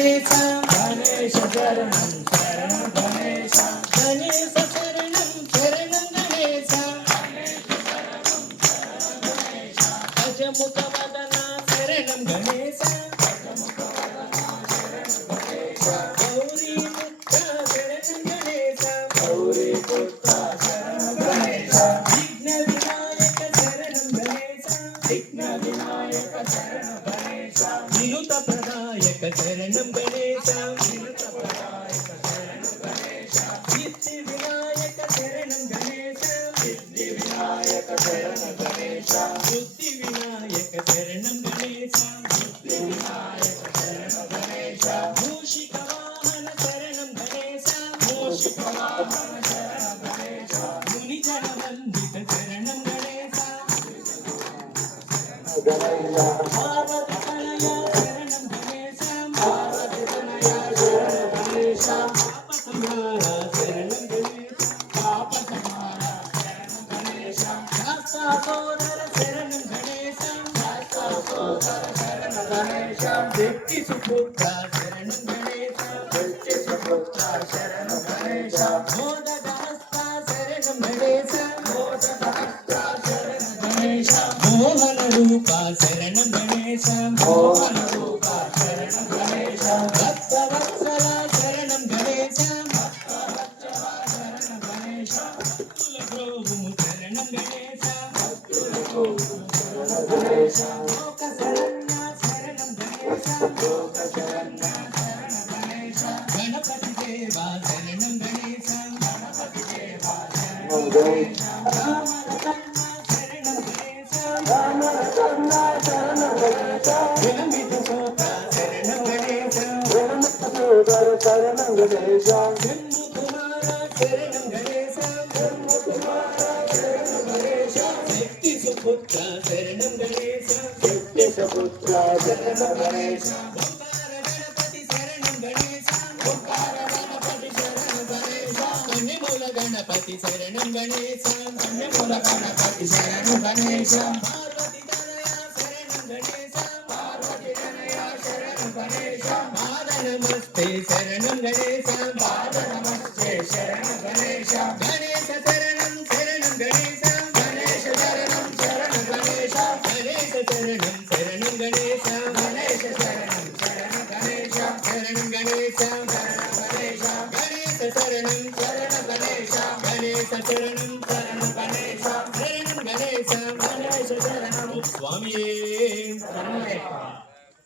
गणेश गणेश शरणं शरणं गणेश गणेश शरणं शरणं गणेश गजमुखवदना शरणं गणेश गौरी पुत्र शरणं गणेश गौरी पुत्र शरणं गणेश विघ्न विनायक शरणं गणेश विघ्न विनायक शरणं गणेश विनुत प्रदायक शरणं गणेश विनुत प्रदायक शरणं गणेश सिद्धि विनायक शरणं गणेश सिद्धि विनायक शरणं गणेश बुद्धि विनायक शरणं गणेश बुद्धि विनायक शरणं गणेश मूषिक वाहन शरणं गणेश मूषिक वाहन शरणं गणेश मुनिजन वंदित शरणं गणेश पार्वती तनया शरणं गणेश पार्वती तनया शरणं गणेश पाप संहारा शरणं गणेश पाप संहारा शरणं गणेश शास्ता सोदर शरणं गणेश शास्ता सोदर शरणं गणेश व्यक्ति सुपुत्र शरणं गणेश व्यक्ति सुपुत्र शरणं गणेश मोदकहस्ता शरणं गणेश मोदकहस्ता शरणं गणेश मोहन रूपा शरणं गणेश मोहन रूपा शरणं गणेश भक्तवत्सला शरणं गणेश भक्तवत्सला शरणं गणेश भक्तुलभ्रोभुं शरणं गणेश भक्तुलभ्रोभुं शरणं गणेश लोकशरण्या शरणं गणेश लोकशरण्या शरणं गणेश गणपति देवा शरणं गणेश गणपति देवा शरणं गणेश रामरतन्ना शरणं गणेश रामरतन्ना शरणं गणेश विलंबित सोता शरणं गणेश विलंबित सोता शरणं गणेश जन्म कुमारा शरणं गणेश जन्म कुमारा शरणं गणेश शक्ति सुपुत्र शरणं गणेश शक्ति सुपुत्र शरणं गणेश ओंकार गणपति शरणं गणेश ओंकार गणपति शरणं गणेश कन्यमूल गणपति शरणं गणेश कन्यमूल गणपति शरणं गणेश पार्वती तनया शरणं गणेश पार्वती तनया शरणं गणेश पाद नमस्ते शरणं गणेश पाद नमस्ते शरणं